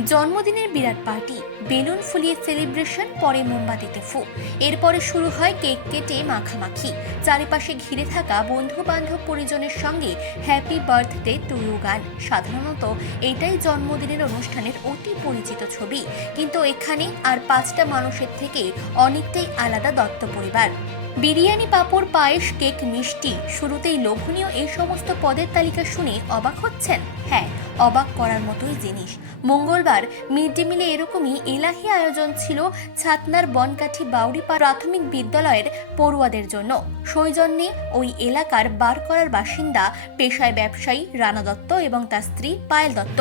জন্মদিনের বিরাট party, balloon ফুলিয়ে celebration, পরে মোমবাতিতে ফু। এরপরে শুরু হয় কেক কেটে মাখামাখি। চারিপাশে ঘিরে থাকা বন্ধু বান্ধব পরিজনের সঙ্গে হ্যাপি বার্থডে টু ইউ গান। সাধারণত এটাই জন্মদিনের অনুষ্ঠানের অতি পরিচিত ছবি, কিন্তু এখানে আর 5টা মানুষের থেকে অনেকটাই আলাদা দত্ত পরিবার। বিরিয়ানি, পাঁপড়, পায়েস, কেক, মিষ্টি, শুরুতেই লোভনীয় এই সমস্ত পদের তালিকা শুনে অবাক হচ্ছেন? হ্যাঁ, অবাক করার মতোই জিনিস। মঙ্গলবার মিড ডে মিলে এরকমই এলাহি আয়োজন ছিল ছাতনার বনকাঠি বাউরি প্রাথমিক বিদ্যালয়ের পড়ুয়াদের জন্য। সৌজন্যে ওই এলাকার বারকরার বাসিন্দা, পেশায় ব্যবসায়ী রানা দত্ত এবং তার স্ত্রী পায়েল দত্ত।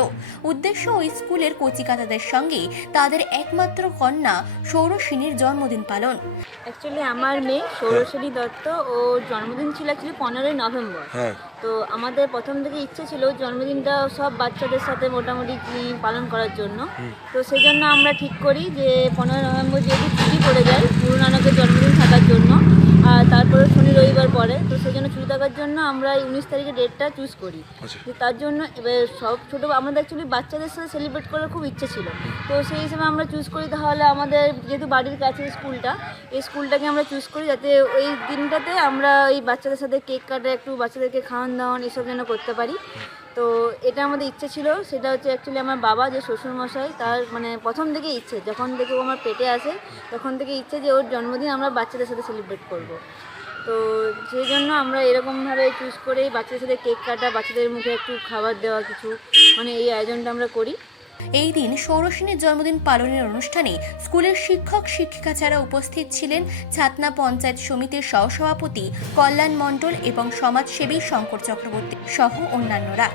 উদ্দেশ্য ওই স্কুলের কচিকাচাদের সঙ্গে তাদের একমাত্র কন্যা সৌরসিনীর জন্মদিন পালন। অ্যাকচুয়ালি আমার মেয়ে সৌরসেনী দত্ত, ওর জন্মদিন ছিল অ্যাকচুয়ালি 15ই নভেম্বর। তো আমাদের প্রথম থেকে ইচ্ছে ছিল জন্মদিনটা সব বাচ্চাদের সাথে মোটামুটি পালন করার জন্য। তো সেই জন্য আমরা ঠিক করি যে 15ই নভেম্বর যেহেতু ছুটি পড়ে যায় গুরু নানকের জন্মদিন থাকার জন্য, আর তারপরে শনি রবিবার পরে, তো সেই জন্য ছুটি থাকার জন্য আমরা এই 19 তারিখের ডেটটা চুজ করি। তো তার জন্য এবার সব ছোটো আমাদের অ্যাকচুয়ালি বাচ্চাদের সাথে সেলিব্রেট করার খুব ইচ্ছে ছিল। তো সেই হিসেবে আমরা চুজ করি, তাহলে আমাদের যেহেতু বাড়ির কাছে স্কুলটা, এই স্কুলটাকে আমরা চুজ করি যাতে ওই দিনটাতে আমরা এই বাচ্চাদের সাথে কেক কাটা, একটু বাচ্চাদেরকে খাওয়ান দাওয়ান এসব যেন করতে পারি। তো এটা আমাদের ইচ্ছে ছিল। সেটা হচ্ছে অ্যাকচুয়ালি আমার বাবা যে শ্বশুরমশাই, তার মানে প্রথম থেকে ইচ্ছে, যখন থেকে ও আমার পেটে আসে তখন থেকে ইচ্ছে যে ওর জন্মদিন আমরা বাচ্চাদের সাথে সেলিব্রেট করব। তো সেই জন্য আমরা এরকমভাবে চুজ করে বাচ্চাদের সাথে কেক কাটা, বাচ্চাদের মুখে একটু খাবার দেওয়া কিছু, মানে এই আয়োজনটা আমরা করি। এই দিন সৌরসেনীর জন্মদিন পালনের অনুষ্ঠানে স্কুলের শিক্ষক শিক্ষিকা ছাড়া উপস্থিত ছিলেন ছাতনা পঞ্চায়েত সমিতির সহসভাপতি কল্যাণ মণ্ডল এবং সমাজসেবী শঙ্কর চক্রবর্তী সহ অন্যান্যরা।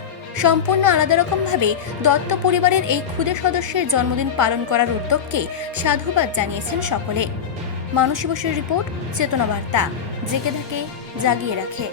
সম্পূর্ণ আলাদা রকমভাবে দত্ত পরিবারের এই ক্ষুদে সদস্যের জন্মদিন পালন করার উদ্যোগকে সাধুবাদ জানিয়েছেন সকলে। মানসী বসুর রিপোর্ট, চেতনা বার্তা, জেগে থাকে, জাগিয়ে রাখে।